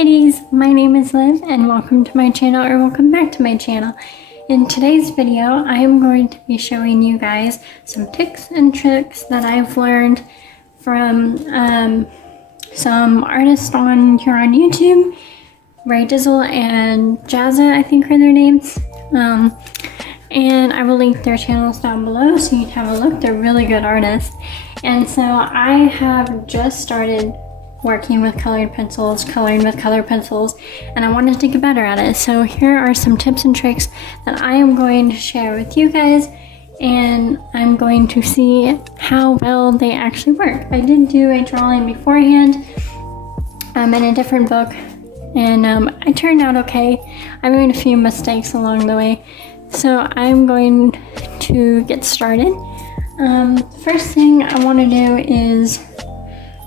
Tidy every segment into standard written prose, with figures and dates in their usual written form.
kitties, my name is Liv and welcome to my channel, or welcome back to my channel. In today's video, I am going to be showing you guys some tips and tricks that I've learned from some artists on YouTube, Ray Dizzle and Jazza, I think are their names. And I will link their channels down below so you can have a look. They're really good artists. And so I have just started working with coloring with color pencils, and I wanted to get better at it. So here are some tips and tricks that I am going to share with you guys, and I'm going to see how well they actually work. I did do a drawing beforehand in a different book, and I turned out okay. I made a few mistakes along the way, so I'm going to get started. First thing I want to do is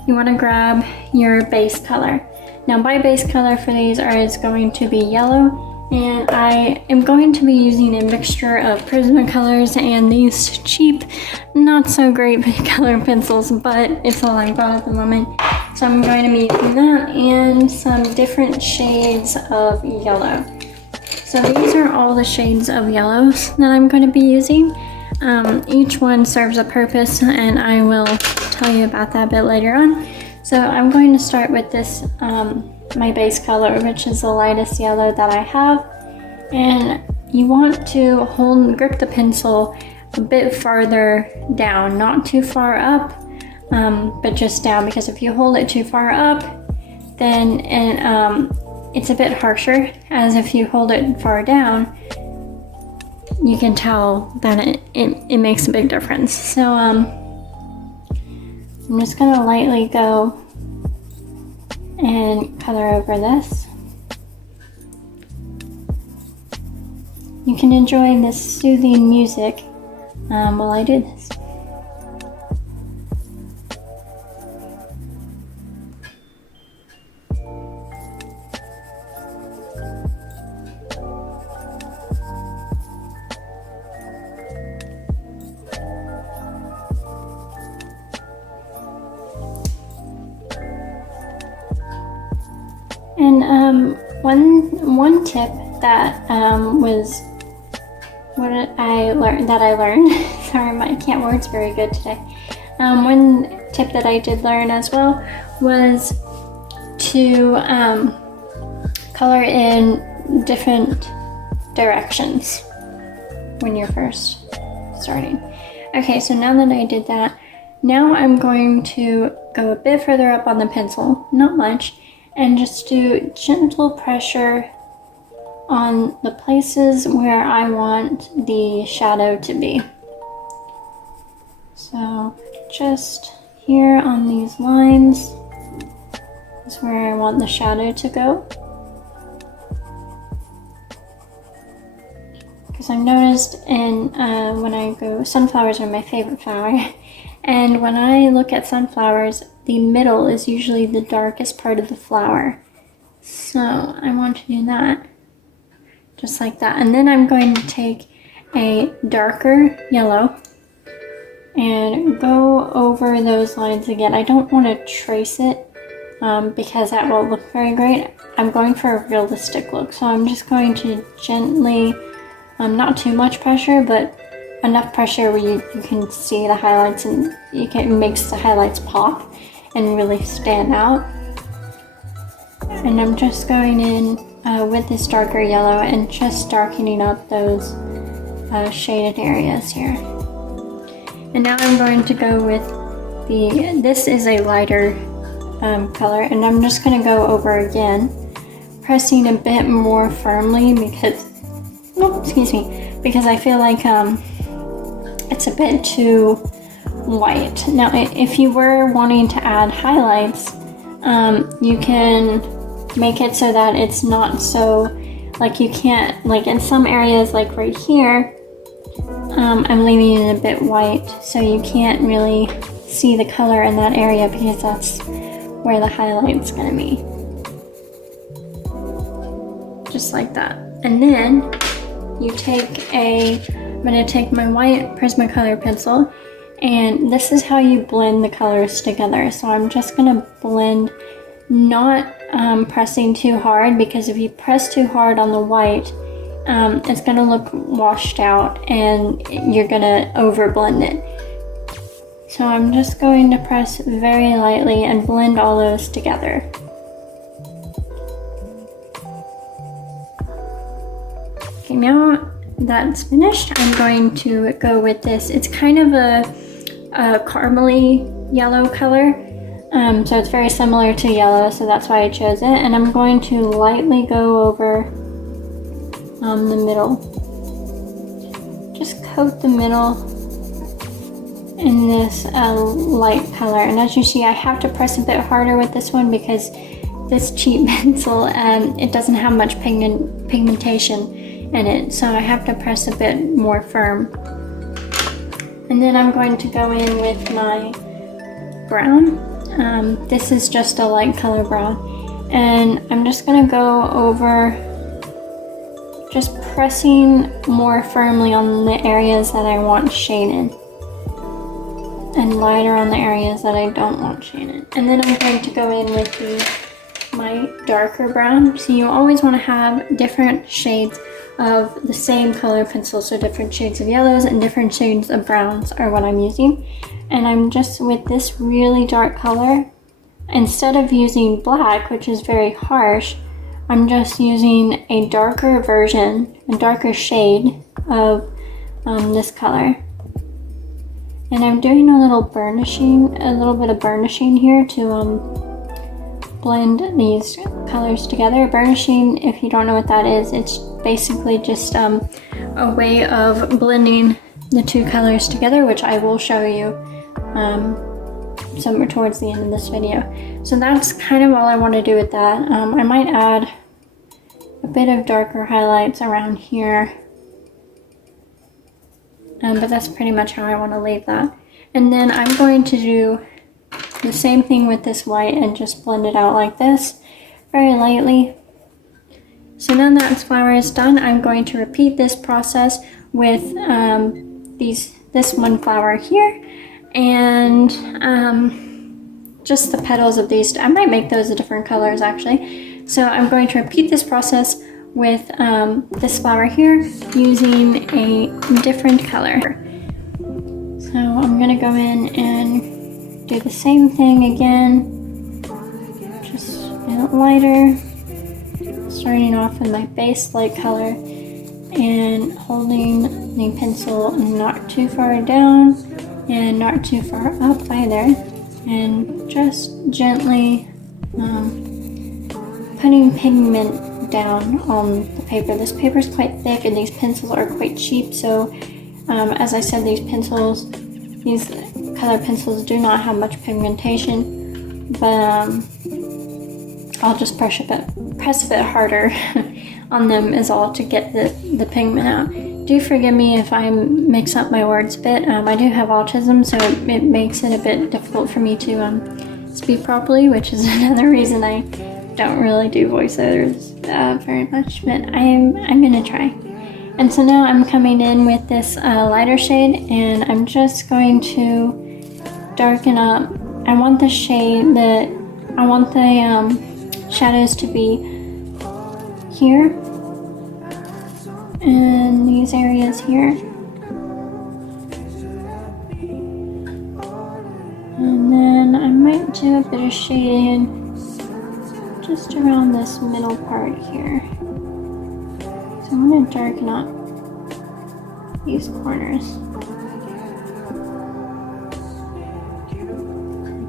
you want to grab your base color. Now my base color for these is going to be yellow, and I am going to be using a mixture of Prismacolors and these cheap, not so great color pencils, but it's all I've got at the moment. So I'm going to be using that and some different shades of yellow. So these are all the shades of yellows that I'm going to be using. Each one serves a purpose, and I will tell you about that a bit later on. So I'm going to start with this, my base color, which is the lightest yellow that I have. And you want to grip the pencil a bit farther down, not too far up, but just down, because if you hold it too far up, then it's a bit harsher, as if you hold it far down, you can tell that it makes a big difference. So I'm just gonna lightly go and color over this. You can enjoy this soothing music while I do this. And one tip that was what I learned. Sorry, I can't words very good today. One tip that I did learn as well was to color in different directions when you're first starting. Okay, so now that I did that, now I'm going to go a bit further up on the pencil, not much, and just do gentle pressure on the places where I want the shadow to be. So just here on these lines is where I want the shadow to go. Because I've noticed when I go, sunflowers are my favorite flower, and when I look at sunflowers, the middle is usually the darkest part of the flower. So I want to do that, just like that. And then I'm going to take a darker yellow and go over those lines again. I don't want to trace it because that won't look very great. I'm going for a realistic look, so I'm just going to gently, not too much pressure, but enough pressure where you can see the highlights, and it makes the highlights pop and really stand out. And I'm just going in with this darker yellow and just darkening up those shaded areas here. And now I'm going to go with this is a lighter color, and I'm just going to go over again, pressing a bit more firmly because I feel like it's a bit too white. Now if you were wanting to add highlights, you can make it so that it's not so, like, you can't, like in some areas, like right here, I'm leaving it a bit white, so you can't really see the color in that area because that's where the highlight's gonna be. Just like that. And then you I'm gonna take my white Prismacolor pencil, and this is how you blend the colors together. So I'm just gonna blend not pressing too hard, because if you press too hard on the white, it's going to look washed out and you're going to overblend it. So I'm just going to press very lightly and blend all those together. Okay, now that's finished, I'm going to go with this. It's kind of a caramely yellow color. So it's very similar to yellow, so that's why I chose it. And I'm going to lightly go over the middle. Just coat the middle in this light color. And as you see, I have to press a bit harder with this one because this cheap pencil, it doesn't have much pigmentation in it. So I have to press a bit more firm. And then I'm going to go in with my brown. This is just a light color brown. And I'm just gonna go over, just pressing more firmly on the areas that I want shaded, and lighter on the areas that I don't want shaded. And then I'm going to go in with my darker brown. So you always wanna have different shades of the same color pencil, so different shades of yellows and different shades of browns are what I'm using. And I'm just, with this really dark color, instead of using black, which is very harsh, I'm just using a darker version, a darker shade of this color. And I'm doing a little bit of burnishing here to blend these colors together. Burnishing, if you don't know what that is, it's basically just a way of blending the two colors together, which I will show you somewhere towards the end of this video. So that's kind of all I want to do with that. I might add a bit of darker highlights around here, but that's pretty much how I want to leave that. And then I'm going to do the same thing with this white and just blend it out like this, very lightly. So now that this flower is done, I'm going to repeat this process with this one flower here, and just the petals of these. I might make those a different colors actually. So I'm going to repeat this process with this flower here using a different color. So I'm gonna go in and do the same thing again, just a lighter, starting off with my base light color and holding the pencil not too far down and not too far up either, and just gently putting pigment down on the paper. This paper is quite thick and these pencils are quite cheap, so as I said, these color pencils do not have much pigmentation, but I'll just press a bit harder on them is all to get the pigment out. Do forgive me if I mix up my words a bit. I do have autism, so it makes it a bit difficult for me to speak properly, which is another reason I don't really do voiceovers very much, but I'm gonna try. And so now I'm coming in with this lighter shade, and I'm just going to darken up. I want the shadows to be here and these areas here, and then I might do a bit of shading just around this middle part here. So I'm going to darken up these corners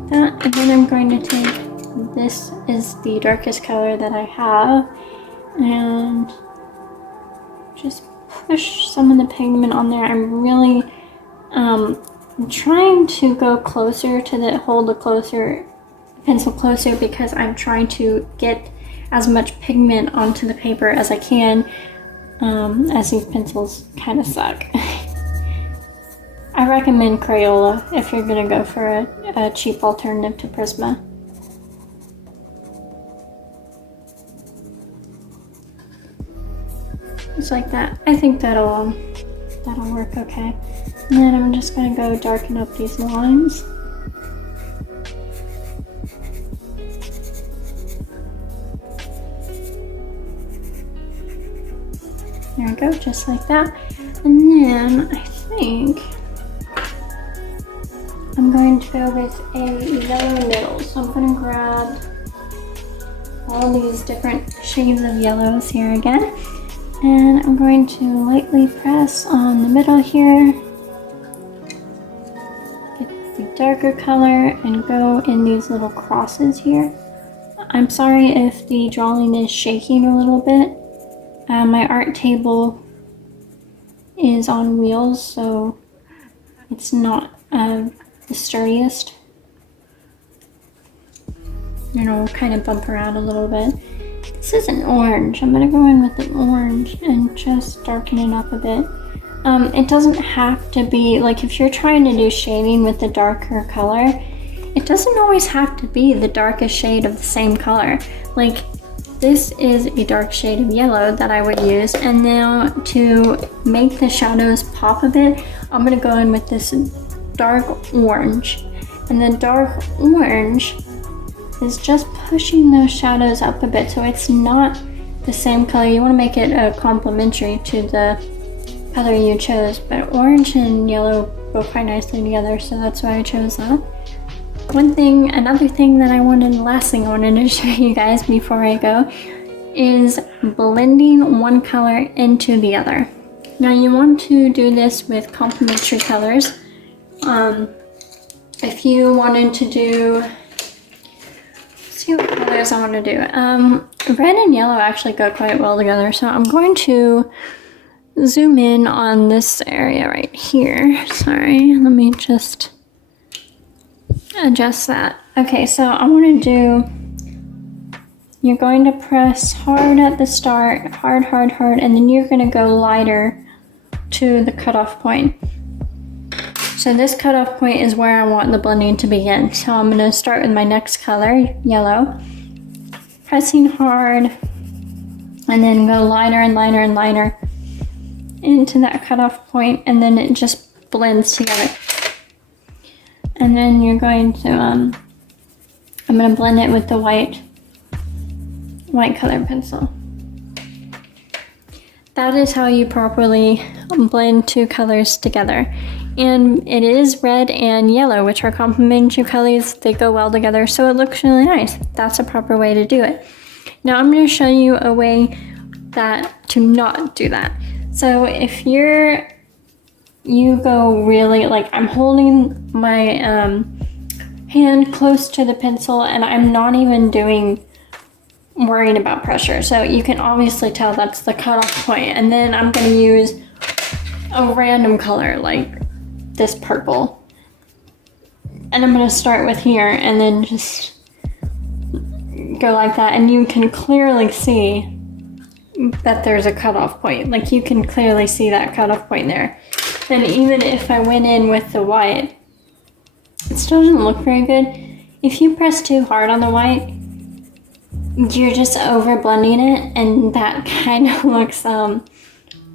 like that, and then I'm going to take, this is the darkest color that I have, and just push some of the pigment on there. I'm really trying to go closer to hold the pencil closer, because I'm trying to get as much pigment onto the paper as I can, as these pencils kind of suck. I recommend Crayola if you're gonna go for a cheap alternative to Prisma. Just like that. I think that'll work okay. And then I'm just gonna go darken up these lines. go, just like that. And then I think I'm going to go with a yellow middle. So I'm going to grab all these different shades of yellows here again. And I'm going to lightly press on the middle here. Get the darker color and go in these little crosses here. I'm sorry if the drawing is shaking a little bit. My art table is on wheels, so it's not the sturdiest. And it'll kind of bump around a little bit. This is an orange. I'm gonna go in with an orange and just darken it up a bit. It doesn't have to be, like if you're trying to do shading with the darker color, it doesn't always have to be the darkest shade of the same color. Like this is a dark shade of yellow that I would use. And now to make the shadows pop a bit, I'm gonna go in with this dark orange. And the dark orange is just pushing those shadows up a bit so it's not the same color. You want to make it complementary to the color you chose, but orange and yellow go quite nicely together, so that's why I chose that. Another thing that last thing I wanted to show you guys before I go is blending one color into the other. Now you want to do this with complementary colors. If you wanted to do, see what colors I want to do. Red and yellow actually go quite well together, so I'm going to zoom in on this area right here. Sorry, let me just adjust that. Okay, so I want to do, you're going to press hard at the start, hard, and then you're going to go lighter to the cutoff point. So this cutoff point is where I want the blending to begin. So I'm going to start with my next color, yellow, pressing hard, and then go lighter and lighter into that cutoff point, and then it just blends together. And then you're going to, I'm going to blend it with the white colored pencil. That is how you properly blend two colors together. And it is red and yellow, which are complementary colors. They go well together, so it looks really nice. That's a proper way to do it. Now I'm going to show you a way to not do that. So if you go really, like I'm holding my hand close to the pencil and I'm not even worrying about pressure. So you can obviously tell that's the cutoff point. And then I'm going to use a random color like this purple. And I'm going to start with here and then just go like that. And you can clearly see that there's a cutoff point. Like you can clearly see that cutoff point there. Then even if I went in with the white, it still doesn't look very good. If you press too hard on the white, you're just over blending it, and that kind of looks a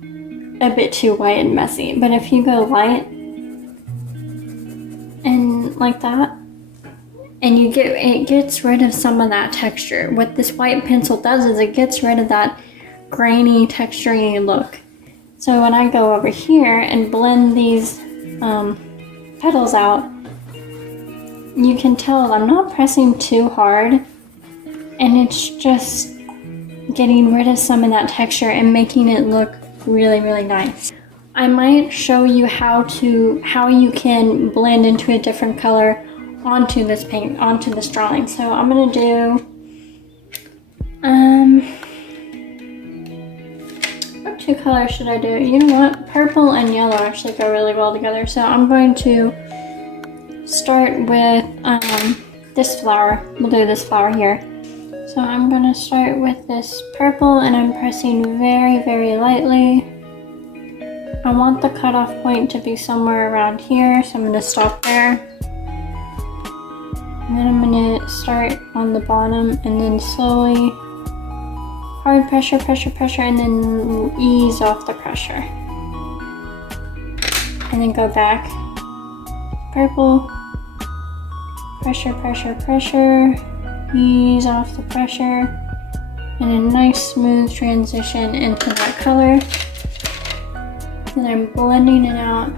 bit too white and messy. But if you go light and like that, and it gets rid of some of that texture. What this white pencil does is it gets rid of that grainy, textury look. So when I go over here and blend these petals out, you can tell I'm not pressing too hard, and it's just getting rid of some of that texture and making it look really, really nice. I might show you how you can blend into a different color onto this paint, onto this drawing. So I'm gonna do what two colors should I do? You know what? Purple and yellow actually go really well together. So I'm going to start with this flower. We'll do this flower here. So I'm going to start with this purple, and I'm pressing very, very lightly. I want the cutoff point to be somewhere around here, so I'm going to stop there. And then I'm going to start on the bottom and then slowly hard pressure, and then ease off the pressure. And then go back. Purple, pressure, ease off the pressure, and a nice smooth transition into that color. and I'm blending it out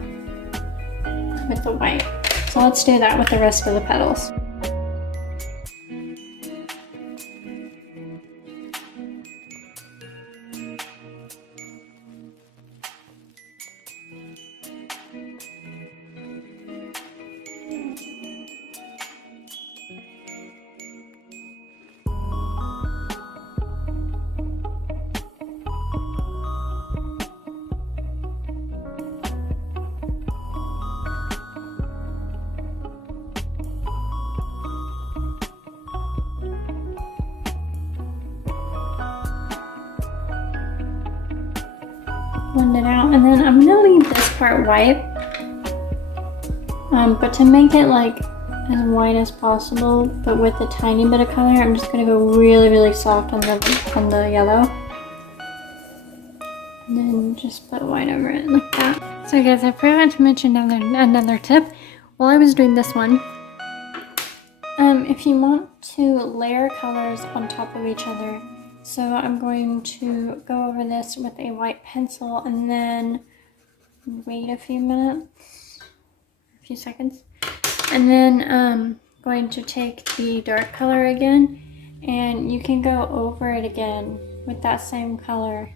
with the white. So let's do that with the rest of the petals. Blend it out, and then I'm gonna leave this part white, but to make it like as white as possible, but with a tiny bit of color, I'm just gonna go really soft on the yellow, and then just put white over it like that. So guys, I forgot to mention another tip while I was doing this one. If you want to layer colors on top of each other, so I'm going to go over this with a white pencil and then wait a few seconds. And then going to take the dark color again, and you can go over it again with that same color,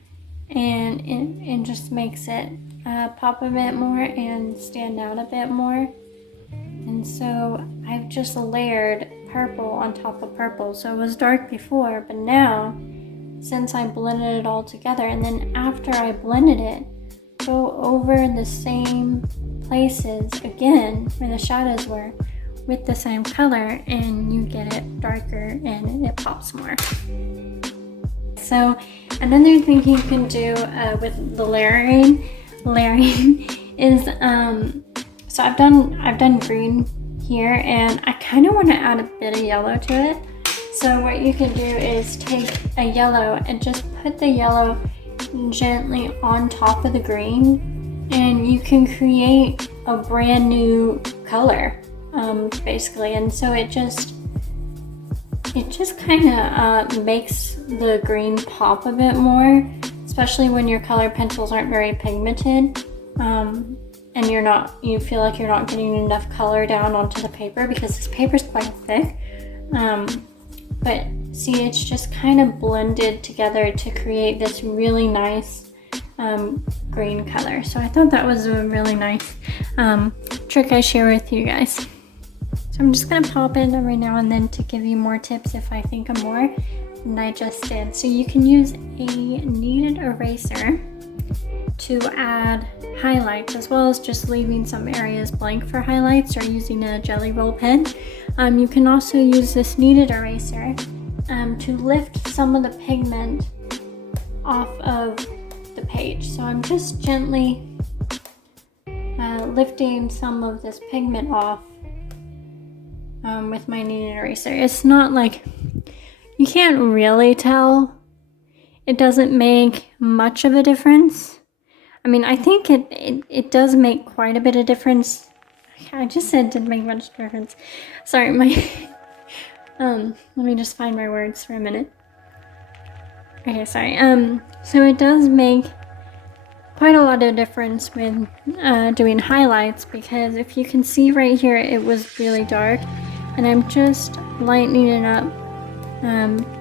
and it just makes it pop a bit more and stand out a bit more. And so I've just layered purple on top of purple. So it was dark before, but now, since I blended it all together, and then after I blended it, go over the same places again where the shadows were with the same color, and you get it darker and it pops more. So another thing you can do with the layering is so I've done green here, and I kind of want to add a bit of yellow to it. So what you can do is take a yellow and just put the yellow gently on top of the green, and you can create a brand new color, basically. And so it just kind of makes the green pop a bit more, especially when your color pencils aren't very pigmented, and you feel like you're not getting enough color down onto the paper because this paper is quite thick. But see, it's just kind of blended together to create this really nice green color. So I thought that was a really nice trick I share with you guys. So I'm just gonna pop in every now and then to give you more tips if I think of more than I just did. So you can use a kneaded eraser to add highlights, as well as just leaving some areas blank for highlights, or using a jelly roll pen. You can also use this kneaded eraser to lift some of the pigment off of the page. So I'm just gently lifting some of this pigment off with my kneaded eraser. It's not like, you can't really tell. It doesn't make much of a difference. I mean, I think it does make quite a bit of difference. I just said it didn't make much difference. Sorry, let me just find my words for a minute. Okay, sorry. So it does make quite a lot of difference with doing highlights, because if you can see right here, it was really dark, and I'm just lightening it up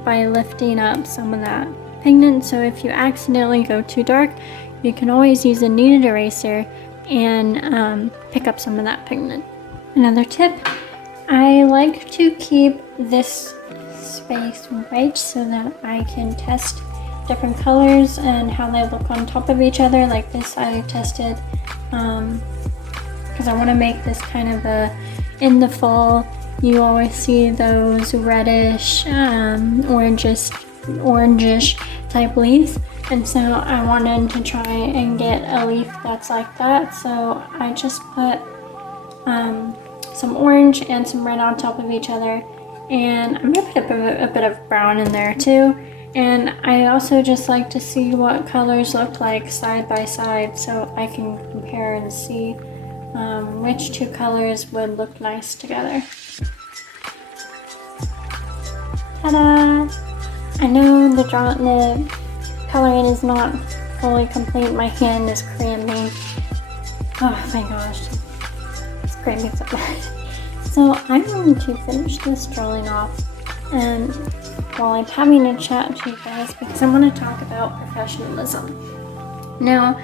by lifting up some of that pigment. So if you accidentally go too dark, you can always use a kneaded eraser and pick up some of that pigment. Another tip, I like to keep this space white so that I can test different colors and how they look on top of each other. Like this I tested because I want to make this kind of in the fall, you always see those reddish, orangish type leaves. And so I wanted to try and get a leaf that's like that. So I just put some orange and some red on top of each other. And I'm gonna put a bit of brown in there too. And I also just like to see what colors look like side by side, so I can compare and see which two colors would look nice together. Ta-da! I know the coloring is not fully complete. My hand is cramping. Oh my gosh, it's cramping so bad. So I'm going to finish this drawing off, and while I'm having a chat to you guys, because I want to talk about professionalism. Now,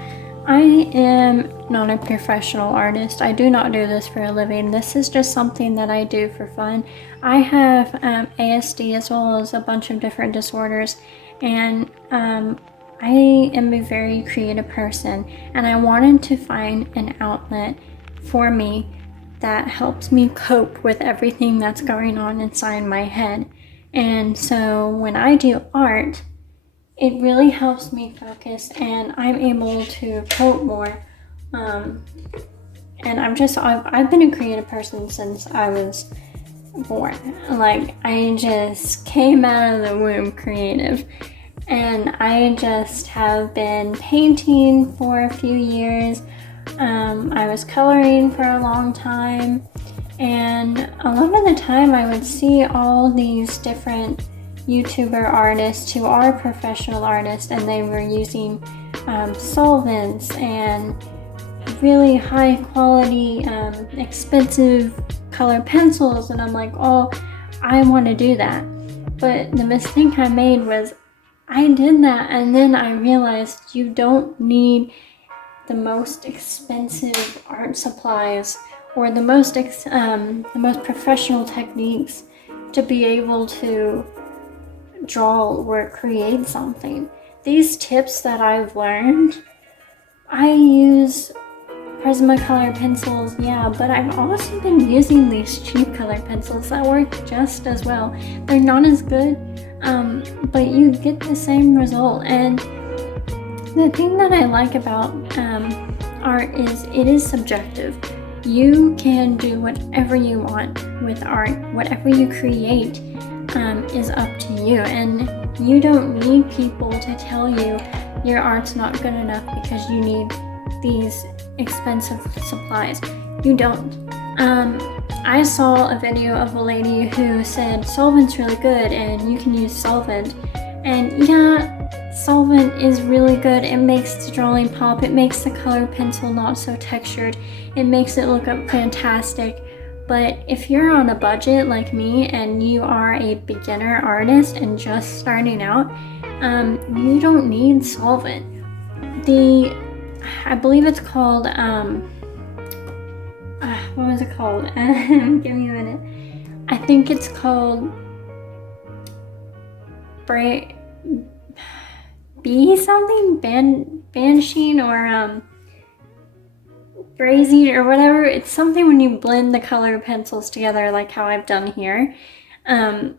I am not a professional artist. I do not do this for a living. This is just something that I do for fun. I have ASD as well as a bunch of different disorders, and I am a very creative person, and I wanted to find an outlet for me that helps me cope with everything that's going on inside my head. And so when I do art, it really helps me focus, and I'm able to cope more. And I've been a creative person since I was born. Like, I just came out of the womb creative. And I just have been painting for a few years. I was coloring for a long time, and a lot of the time I would see all these different YouTuber artists who are professional artists, and they were using solvents and really high quality, expensive color pencils, and I'm like, oh, I want to do that. But the mistake I made was I did that, and then I realized you don't need the most expensive art supplies or the most professional techniques to be able to draw or create something. These tips that I've learned, I use Prismacolor pencils, yeah, but I've also been using these cheap color pencils that work just as well. They're not as good, but you get the same result. And the thing that I like about art is it is subjective. You can do whatever you want with art. Whatever you create is up to you, and you don't need people to tell you your art's not good enough because you need these expensive supplies. You don't. I saw a video of a lady who said solvent's really good and you can use solvent, and yeah, solvent is really good. It makes the drawing pop. It makes the color pencil not so textured. It makes it look up fantastic. But if you're on a budget like me and you are a beginner artist and just starting out, you don't need solvent. I believe it's called, what was it called? Give me a minute. I think it's called Banshee or Brazing or whatever. It's something when you blend the color pencils together like how I've done here. And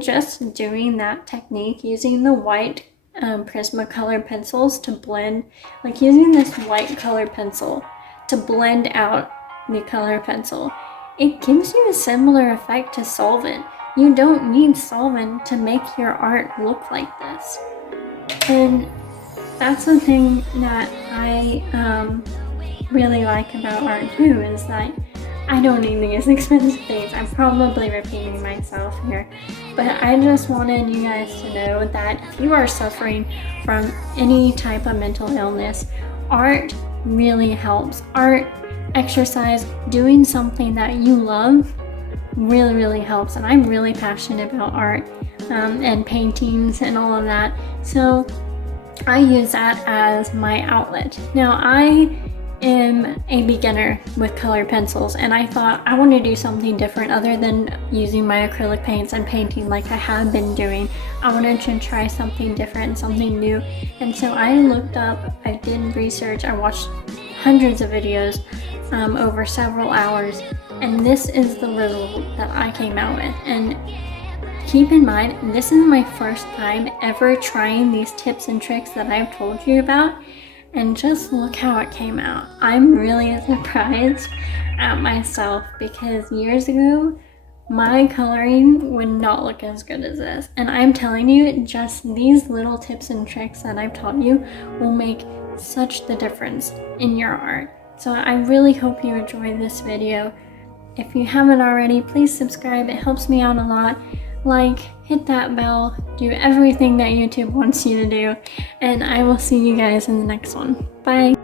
just doing that technique, using the white Prismacolor pencils to blend, like using this white color pencil to blend out the color pencil, it gives you a similar effect to solvent. You don't need solvent to make your art look like this. And that's the thing that I really like about art too, is that I don't need these expensive things. I'm probably repeating myself here, but I just wanted you guys to know that if you are suffering from any type of mental illness, art really helps. Art, exercise, doing something that you love really, really helps. And I'm really passionate about art and paintings and all of that. So I use that as my outlet. Now, I am a beginner with color pencils, and I thought I want to do something different other than using my acrylic paints and painting like I have been doing. I wanted to try something different, something new. And so I looked up, I did research, I watched hundreds of videos over several hours, and this is the result that I came out with. And keep in mind, this is my first time ever trying these tips and tricks that I've told you about, and just look how it came out. I'm really surprised at myself, because years ago, my coloring would not look as good as this. And I'm telling you, just these little tips and tricks that I've taught you will make such the difference in your art. So I really hope you enjoyed this video. If you haven't already, please subscribe. It helps me out a lot. like, hit that bell, do everything that YouTube wants you to do, and I will see you guys in the next one. Bye!